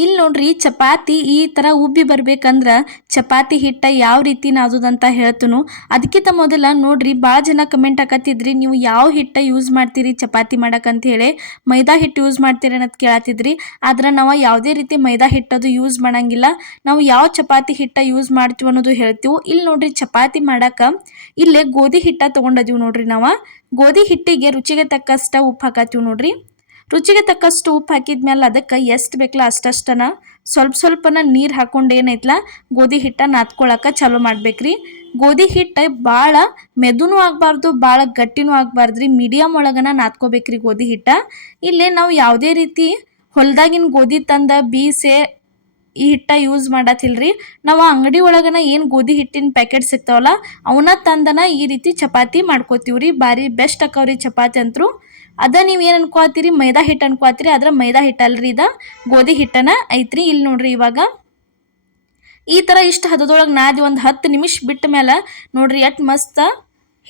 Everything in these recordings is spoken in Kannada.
ಇಲ್ಲಿ ನೋಡ್ರಿ ಚಪಾತಿ ಈ ಥರ ಉಬ್ಬಿ ಬರ್ಬೇಕಂದ್ರೆ ಚಪಾತಿ ಹಿಟ್ಟ ಯಾವ ರೀತಿ ನಾದುದಂತ ಹೇಳ್ತನು. ಅದಕ್ಕಿಂತ ಮೊದಲ ನೋಡ್ರಿ ಭಾಳ ಜನ ಕಮೆಂಟ್ ಹಾಕತ್ತಿದ್ರಿ, ನೀವು ಯಾವ ಹಿಟ್ಟ ಯೂಸ್ ಮಾಡ್ತೀರಿ ಚಪಾತಿ ಮಾಡಕ್ಕಂತ ಹೇಳಿ, ಮೈದಾ ಹಿಟ್ಟು ಯೂಸ್ ಮಾಡ್ತೀರಿ ಅನ್ನೋದು ಕೇಳತ್ತಿದ್ರಿ. ಆದ್ರೆ ನಾವು ಯಾವುದೇ ರೀತಿ ಮೈದಾ ಹಿಟ್ಟದು ಯೂಸ್ ಮಾಡಂಗಿಲ್ಲ. ನಾವು ಯಾವ ಚಪಾತಿ ಹಿಟ್ಟ ಯೂಸ್ ಮಾಡ್ತೀವಿ ಅನ್ನೋದು ಹೇಳ್ತೀವಿ. ಇಲ್ಲಿ ನೋಡ್ರಿ ಚಪಾತಿ ಮಾಡಕ್ಕೆ ಇಲ್ಲೇ ಗೋಧಿ ಹಿಟ್ಟ ತೊಗೊಂಡಿದ್ದೀವಿ ನೋಡ್ರಿ. ನಾವು ಗೋಧಿ ಹಿಟ್ಟಿಗೆ ರುಚಿಗೆ ತಕ್ಕಷ್ಟ ಉಪ್ಪು ಹಾಕತ್ತೀವಿ ನೋಡ್ರಿ. ರುಚಿಗೆ ತಕ್ಕಷ್ಟು ಉಪ್ಪು ಹಾಕಿದ್ಮೇಲೆ ಅದಕ್ಕೆ ಎಷ್ಟು ಬೇಕಲ್ಲ ಅಷ್ಟನ ಸ್ವಲ್ಪನ ನೀರು ಹಾಕೊಂಡು ಏನೈತಲ್ಲ ಗೋಧಿ ಹಿಟ್ಟ ನಾದ್ಕೊಳಕ್ಕೆ ಚಾಲೂ ಮಾಡ್ಬೇಕ್ರಿ. ಗೋಧಿ ಹಿಟ್ಟು ಭಾಳ ಮೆದುನೂ ಆಗಬಾರ್ದು, ಭಾಳ ಗಟ್ಟಿನೂ ಆಗಬಾರ್ದ್ರಿ, ಮೀಡಿಯಮ್ ಒಳಗನ ನಾದ್ಕೋಬೇಕ್ರಿ ಗೋಧಿ ಹಿಟ್ಟ. ಇಲ್ಲೇ ನಾವು ಯಾವುದೇ ರೀತಿ ಹೊಲದಾಗಿನ ಗೋಧಿ ತಂದ ಬೀಸೆ ಈ ಹಿಟ್ಟ ಯೂಸ್ ಮಾಡತ್ತಿಲ್ರಿ. ನಾವು ಅಂಗಡಿ ಒಳಗನ ಏನು ಗೋಧಿ ಹಿಟ್ಟಿನ ಪ್ಯಾಕೆಟ್ ಸಿಗ್ತಾವಲ್ಲ ಅವನ್ನ ತಂದನ ಈ ರೀತಿ ಚಪಾತಿ ಮಾಡ್ಕೋತೀವ್ರಿ. ಭಾರಿ ಬೆಸ್ಟ್ ಆಕವ್ರಿ ಚಪಾತಿ ಅಂತರೂ. ಅದ ನೀವು ಏನು ಅನ್ಕೋತೀರಿ, ಮೈದಾ ಹಿಟ್ಟು ಅನ್ಕೋತೀರಿ, ಆದ್ರೆ ಮೈದಾ ಹಿಟ್ಟಲ್ರಿ, ಇದ ಗೋಧಿ ಹಿಟ್ಟನ ಐತ್ರಿ. ಇಲ್ಲಿ ನೋಡ್ರಿ ಇವಾಗ ಈ ಥರ ಇಷ್ಟು ಹದದೊಳಗೆ ನಾದಿ ಒಂದು 10 ನಿಮಿಷ ಬಿಟ್ಟ ಮೇಲೆ ನೋಡ್ರಿ ಎಷ್ಟು ಮಸ್ತ್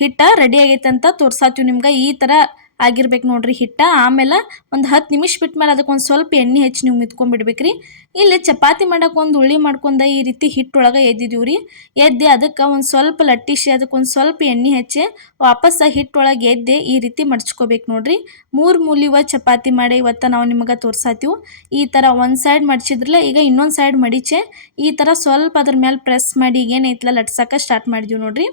ಹಿಟ್ಟ ರೆಡಿ ಆಗೈತೆ ಅಂತ ತೋರ್ಸಾತೀವಿ ನಿಮ್ಗೆ. ಈ ಥರ ಆಗಿರ್ಬೇಕು ನೋಡ್ರಿ ಹಿಟ್ಟ. ಆಮೇಲೆ ಒಂದು 10 ನಿಮಿಷ ಬಿಟ್ಟ ಮೇಲೆ ಅದಕ್ಕೆ ಒಂದು ಸ್ವಲ್ಪ ಎಣ್ಣೆ ಹೆಚ್ಚಿ ನೀವು ಮಿತ್ಕೊಂಡ್ಬಿಡ್ಬೇಕ್ರಿ. ಇಲ್ಲಿ ಚಪಾತಿ ಮಾಡಕ್ಕೆ ಒಂದು ಉಳ್ಳಿ ಮಾಡ್ಕೊಂಡು ಈ ರೀತಿ ಹಿಟ್ಟೊಳಗೆ ಎದ್ದಿದ್ದೀವಿ ರೀ. ಎದ್ದೆ ಅದಕ್ಕೆ ಒಂದು ಸ್ವಲ್ಪ ಲಟ್ಟಿಸಿ ಅದಕ್ಕೆ ಒಂದು ಸ್ವಲ್ಪ ಎಣ್ಣೆ ಹೆಚ್ಚಿ ವಾಪಸ್ ಹಿಟ್ಟೊಳಗೆ ಎದ್ದೆ ಈ ರೀತಿ ಮಡ್ಚ್ಕೋಬೇಕು ನೋಡ್ರಿ. 3 ಮೂಲಿವ ಚಪಾತಿ ಮಾಡಿ ಇವತ್ತು ನಾವು ನಿಮಗೆ ತೋರ್ಸಾತೀವಿ. ಈ ಥರ ಒಂದು ಸೈಡ್ ಮಡ್ಚಿದ್ರಲ್ಲ, ಈಗ ಇನ್ನೊಂದು ಸೈಡ್ ಮಡಿಚೆ ಈ ಥರ ಸ್ವಲ್ಪ ಅದ್ರ ಮೇಲೆ ಪ್ರೆಸ್ ಮಾಡಿ ಏನೈತಲ್ಲ ಲಟ್ಸಕ್ಕೆ ಸ್ಟಾರ್ಟ್ ಮಾಡಿದ್ವಿ ನೋಡ್ರಿ.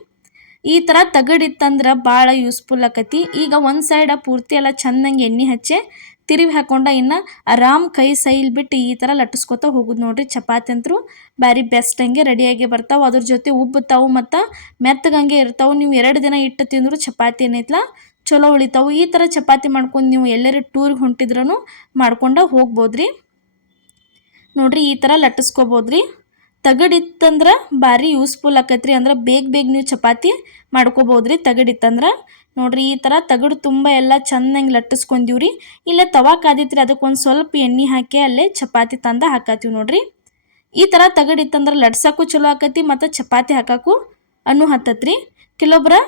ಈ ಥರ ತಗಡಿತ್ತಂದ್ರೆ ಭಾಳ ಯೂಸ್ಫುಲ್ ಆಕತಿ. ಈಗ ಒಂದು ಸೈಡ ಪೂರ್ತಿ ಎಲ್ಲ ಚೆಂದಂಗೆ ಎಣ್ಣೆ ಹಚ್ಚಿ ತಿರುವಿ ಹಾಕೊಂಡ ಇನ್ನು ಆರಾಮ್ ಕೈ ಸೈಲ್ ಬಿಟ್ಟು ಈ ಥರ ಲಟ್ಟಿಸ್ಕೊತ ಹೋಗುದು ನೋಡ್ರಿ. ಚಪಾತಿ ಅಂತರೂ ಭಾರಿ ಬೆಸ್ಟ್ ಹಂಗೆ ರೆಡಿಯಾಗಿ ಬರ್ತಾವೆ. ಅದ್ರ ಜೊತೆ ಉಬ್ಬುತ್ತಾವು ಮತ್ತು ಮೆತ್ತಗಂಗೆ ಇರ್ತಾವೆ. ನೀವು 2 ದಿನ ಇಟ್ಟು ತಿಂದರೂ ಚಪಾತಿ ಏನೈತಲ್ಲ ಚಲೋ ಉಳಿತಾವೆ. ಈ ಥರ ಚಪಾತಿ ಮಾಡ್ಕೊಂಡು ನೀವು ಎಲ್ಲರೂ ಟೂರ್ಗೆ ಹೊಂಟಿದ್ರೂ ಮಾಡ್ಕೊಂಡು ಹೋಗ್ಬೋದ್ರಿ. ನೋಡ್ರಿ ಈ ಥರ ಲಟ್ಟಿಸ್ಕೋಬೋದ್ರಿ. ತಗಡಿತ್ತಂದ್ರೆ ಭಾರಿ ಯೂಸ್ಫುಲ್ ಆಕೈತ್ರಿ. ಅಂದ್ರೆ ಬೇಗ ನೀವು ಚಪಾತಿ ಮಾಡ್ಕೋಬೋದ್ರಿ ತಗಡಿತ್ತಂದ್ರೆ. ನೋಡ್ರಿ ಈ ಥರ ತಗಡು ತುಂಬ ಎಲ್ಲ ಚೆಂದಂಗೆ ಲಟ್ಟಿಸ್ಕೊಂಡೀವ್ರಿ. ಇಲ್ಲೇ ತವಾ ಕಾದಿತ್ರಿ, ಅದಕ್ಕೊಂದು ಸ್ವಲ್ಪ ಎಣ್ಣೆ ಹಾಕಿ ಅಲ್ಲೇ ಚಪಾತಿ ತಂದು ಹಾಕತ್ತೀವಿ ನೋಡ್ರಿ. ಈ ಥರ ತಗಡಿತ್ತಂದ್ರೆ ಲಟ್ಸಕ್ಕೂ ಚಲೋ ಆಕತಿ ಮತ್ತು ಚಪಾತಿ ಹಾಕಕ್ಕೂ ಹತ್ತತ್ರಿ. ಕೆಲವೊಬ್ರು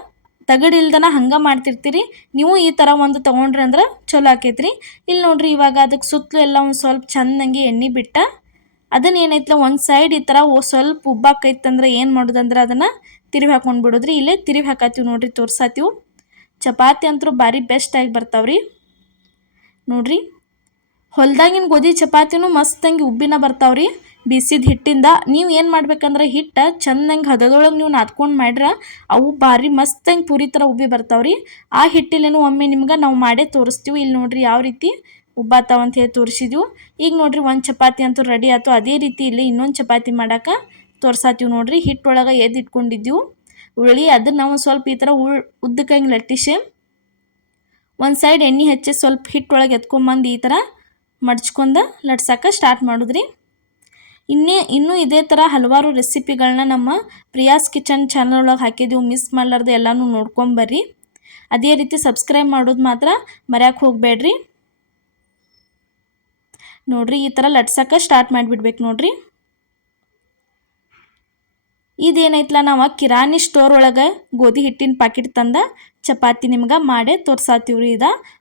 ತಗಡಿಲ್ದನ ಹಂಗೆ ಮಾಡ್ತಿರ್ತೀರಿ. ನೀವು ಈ ಥರ ಒಂದು ತೊಗೊಂಡ್ರಿ ಅಂದ್ರೆ ಚಲೋ ಆಕೈತ್ರಿ. ಇಲ್ಲಿ ನೋಡ್ರಿ ಇವಾಗ ಅದಕ್ಕೆ ಸುತ್ತಲೂ ಎಲ್ಲ ಒಂದು ಸ್ವಲ್ಪ ಚೆಂದಂಗೆ ಎಣ್ಣೆ ಬಿಟ್ಟ ಅದನ್ನ ಏನೈತಲ್ಲ ಒಂದು ಸೈಡ್ ಈ ಥರ ಸ್ವಲ್ಪ ಉಬ್ಬಾಕೈತಂದ್ರೆ ಏನು ಮಾಡೋದಂದ್ರೆ ಅದನ್ನು ತಿರುವಿ ಹಾಕೊಂಡು ಬಿಡೋದ್ರಿ. ಇಲ್ಲೇ ತಿರುವಿ ಹಾಕತ್ತೀವಿ ನೋಡ್ರಿ, ತೋರ್ಸಾತೀವಿ. ಚಪಾತಿ ಅಂತೂ ಭಾರಿ ಬೆಸ್ಟಾಗಿ ಬರ್ತಾವ್ರಿ. ನೋಡ್ರಿ ಹೊಲ್ದಾಗಿನ ಗೋಧಿ ಚಪಾತಿನೂ ಮಸ್ತಂಗೆ ಉಬ್ಬಿನ ಬರ್ತಾವ್ರಿ ಬಿಸಿದ ಹಿಟ್ಟಿಂದ. ನೀವು ಏನು ಮಾಡ್ಬೇಕಂದ್ರೆ ಹಿಟ್ಟು ಚೆಂದಂಗೆ ಹದದೊಳಗೆ ನೀವು ನಾದ್ಕೊಂಡು ಮಾಡ್ರೆ ಅವು ಭಾರಿ ಮಸ್ತಂಗೆ ಪೂರಿ ಥರ ಉಬ್ಬಿ ಬರ್ತಾವ್ರಿ. ಆ ಹಿಟ್ಟಿಲೇನು ಒಮ್ಮೆ ನಿಮ್ಗೆ ನಾವು ಮಾಡೇ ತೋರಿಸ್ತೀವಿ. ಇಲ್ಲಿ ನೋಡ್ರಿ ಯಾವ ರೀತಿ ಉಬ್ಬಾತಾವ ಅಂತ ಹೇಳಿ ತೋರಿಸಿದ್ವು. ಈಗ ನೋಡ್ರಿ ಒಂದು ಚಪಾತಿ ಅಂತೂ ರೆಡಿ ಆಯ್ತು. ಅದೇ ರೀತಿ ಇಲ್ಲಿ ಇನ್ನೊಂದು ಚಪಾತಿ ಮಾಡೋಕೆ ತೋರ್ಸಾತೀವಿ ನೋಡ್ರಿ. ಹಿಟ್ಟೊಳಗೆ ಎದ್ದು ಇಟ್ಕೊಂಡಿದ್ದೀವಿ ಉಳ್ಳಿ, ಅದನ್ನು ಒಂದು ಸ್ವಲ್ಪ ಈ ಥರ ಉದ್ದಕ್ಕೆ ಹಿಂಗೆ ಲಟ್ಟಿಸಿ ಒಂದು ಸೈಡ್ ಎಣ್ಣೆ ಹಚ್ಚಿ ಸ್ವಲ್ಪ ಹಿಟ್ಟೊಳಗೆ ಎತ್ಕೊಂಬಂದು ಈ ಥರ ಮಡ್ಚ್ಕೊಂಡು ಲಟ್ಸಕ್ಕೆ ಸ್ಟಾರ್ಟ್ ಮಾಡಿದ್ರಿ. ಇನ್ನೂ ಇದೇ ಥರ ಹಲವಾರು ರೆಸಿಪಿಗಳನ್ನ ನಮ್ಮ ಪ್ರಿಯಾಸ್ ಕಿಚನ್ ಚಾನಲ್ ಒಳಗೆ ಹಾಕಿದ್ದೀವಿ. ಮಿಸ್ ಮಾಡಲಾರ್ದು ಎಲ್ಲನೂ ನೋಡ್ಕೊಂಬರ್ರಿ. ಅದೇ ರೀತಿ ಸಬ್ಸ್ಕ್ರೈಬ್ ಮಾಡೋದು ಮಾತ್ರ ಮರ್ಯಾಕೆ ಹೋಗಬೇಡ್ರಿ. ನೋಡ್ರಿ ಈ ಥರ ಲಟ್ಸಕ್ಕೆ ಸ್ಟಾರ್ಟ್ ಮಾಡಿಬಿಡ್ಬೇಕು ನೋಡ್ರಿ. ಇದೇನೈತಲ್ಲ ನಾವು ಕಿರಾಣಿ ಸ್ಟೋರ್ ಒಳಗೆ ಗೋಧಿ ಹಿಟ್ಟಿನ ಪ್ಯಾಕೆಟ್ ತಂದ ಚಪಾತಿ ನಿಮ್ಗೆ ಮಾಡೇ ತೋರ್ಸಾತೀವ್ರಿ.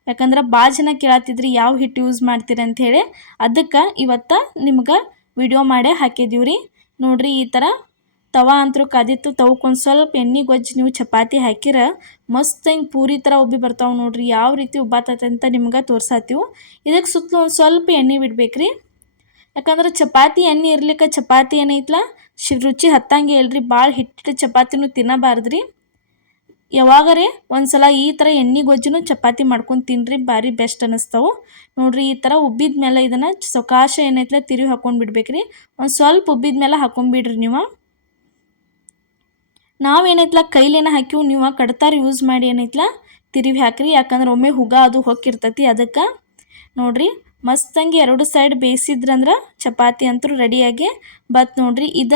ಯಾಕಂದ್ರೆ ಭಾಳ ಜನ ಕೇಳತ್ತಿದ್ರಿ ಯಾವ ಹಿಟ್ಟು ಯೂಸ್ ಮಾಡ್ತೀರಿ ಅಂಥೇಳಿ, ಅದಕ್ಕೆ ಇವತ್ತು ನಿಮ್ಗೆ ವಿಡಿಯೋ ಮಾಡೇ ಹಾಕಿದ್ದೀವ್ರಿ. ನೋಡ್ರಿ ಈ ಥರ ತವಾ ಅಂತೂ ಕಾದಿತ್ತು. ತವಕ್ಕೊಂದು ಸ್ವಲ್ಪ ಎಣ್ಣೆ ಗೊಜ್ಜಿ ನೀವು ಚಪಾತಿ ಹಾಕಿರ ಮಸ್ತ್ ಹಿಂಗೆ ಪೂರಿ ಥರ ಉಬ್ಬಿ ಬರ್ತಾವೆ ನೋಡ್ರಿ. ಯಾವ ರೀತಿ ಉಬ್ಬಾತೈತೆ ಅಂತ ನಿಮ್ಗೆ ತೋರ್ಸಾತೀವಿ. ಇದಕ್ಕೆ ಸುತ್ತಲೂ ಒಂದು ಸ್ವಲ್ಪ ಎಣ್ಣೆ ಬಿಡ್ಬೇಕ್ರಿ. ಯಾಕಂದ್ರೆ ಚಪಾತಿ ಎಣ್ಣೆ ಇರ್ಲಿಕ್ಕೆ ಚಪಾತಿ ಏನೈತಲ್ಲ ರುಚಿ ಹತ್ತಂಗೆ ಇಲ್ರಿ. ಭಾಳ ಹಿಟ್ಟು ಚಪಾತಿನೂ ತಿನ್ನಬಾರ್ದ್ರಿ. ಯಾವಾಗರೇ ಒಂದು ಸಲ ಈ ಥರ ಎಣ್ಣೆ ಗೊಜ್ಜೂ ಚಪಾತಿ ಮಾಡ್ಕೊಂಡು ತಿನ್ನಿರಿ, ಭಾರಿ ಬೆಸ್ಟ್ ಅನ್ನಿಸ್ತಾವೆ ನೋಡ್ರಿ. ಈ ಥರ ಉಬ್ಬಿದ ಮೇಲೆ ಇದನ್ನು ಸೊಕಾಶ ಏನೈತಲ್ಲ ತಿರುವಿ ಹಾಕೊಂಡು ಬಿಡ್ಬೇಕ್ರಿ. ಒಂದು ಸ್ವಲ್ಪ ಉಬ್ಬಿದ ಮೇಲೆ ಹಾಕೊಂಡ್ಬಿಡ್ರಿ ನೀವು. ನಾವೇನೈತಲ್ಲ ಕೈಲೇನ ಹಾಕಿವು, ನೀವು ಕಡ್ತಾರ ಯೂಸ್ ಮಾಡಿ ಏನೈತಲ್ಲ ತಿರುವಿ ಹಾಕ್ರಿ. ಯಾಕಂದ್ರೆ ಒಮ್ಮೆ ಹುಗ ಅದು ಹೊಕ್ಕಿರ್ತೈತಿ. ಅದಕ್ಕೆ ನೋಡ್ರಿ ಮಸ್ತಂಗೆ 2 ಸೈಡ್ ಬೇಯಿಸಿದ್ರಂದ್ರೆ ಚಪಾತಿ ಅಂತೂ ರೆಡಿಯಾಗಿ ಬತ್ ನೋಡ್ರಿ. ಇದ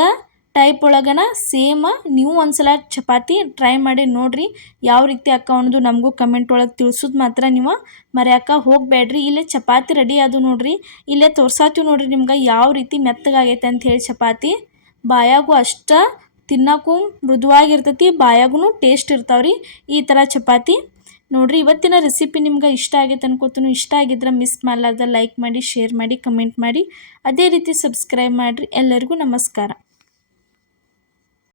ಟೈಪ್ ಒಳಗನ ಸೇಮ್ ನೀವು ಒಂದ್ಸಲ ಚಪಾತಿ ಟ್ರೈ ಮಾಡಿ ನೋಡ್ರಿ ಯಾವ ರೀತಿ ಅಕ್ಕ ಅನ್ನೋದು ನಮಗೂ ಕಮೆಂಟ್ ಒಳಗೆ ತಿಳಿಸೋದು ಮಾತ್ರ ನೀವು ಮರ್ಯಾಕ ಹೋಗಬೇಡ್ರಿ. ಇಲ್ಲೇ ಚಪಾತಿ ರೆಡಿ ಅದು ನೋಡ್ರಿ. ಇಲ್ಲೇ ತೋರ್ಸಾತೀವಿ ನೋಡ್ರಿ ನಿಮ್ಗೆ ಯಾವ ರೀತಿ ಮೆತ್ತಗಾಗೈತೆ ಅಂತ ಹೇಳಿ. ಚಪಾತಿ ಬಾಯಾಗೂ ಅಷ್ಟ ತಿನ್ನೋಕ್ಕೂ ಮೃದುವಾಗಿರ್ತೈತಿ, ಬಾಯಾಗೂ ಟೇಸ್ಟ್ ಇರ್ತಾವ್ರಿ ಈ ಥರ ಚಪಾತಿ. ನೋಡ್ರಿ ಇವತ್ತಿನ ರೆಸಿಪಿ ನಿಮ್ಗೆ ಇಷ್ಟ ಆಗೈತೆ ಅನ್ಕೋತೀನಿ. ಇಷ್ಟ ಆಗಿದ್ರೆ ಮಿಸ್ ಮಾಡಲಾರ್ದ ಲೈಕ್ ಮಾಡಿ, ಶೇರ್ ಮಾಡಿ, ಕಮೆಂಟ್ ಮಾಡಿ. ಅದೇ ರೀತಿ ಸಬ್ಸ್ಕ್ರೈಬ್ ಮಾಡಿರಿ. ಎಲ್ಲರಿಗೂ ನಮಸ್ಕಾರ.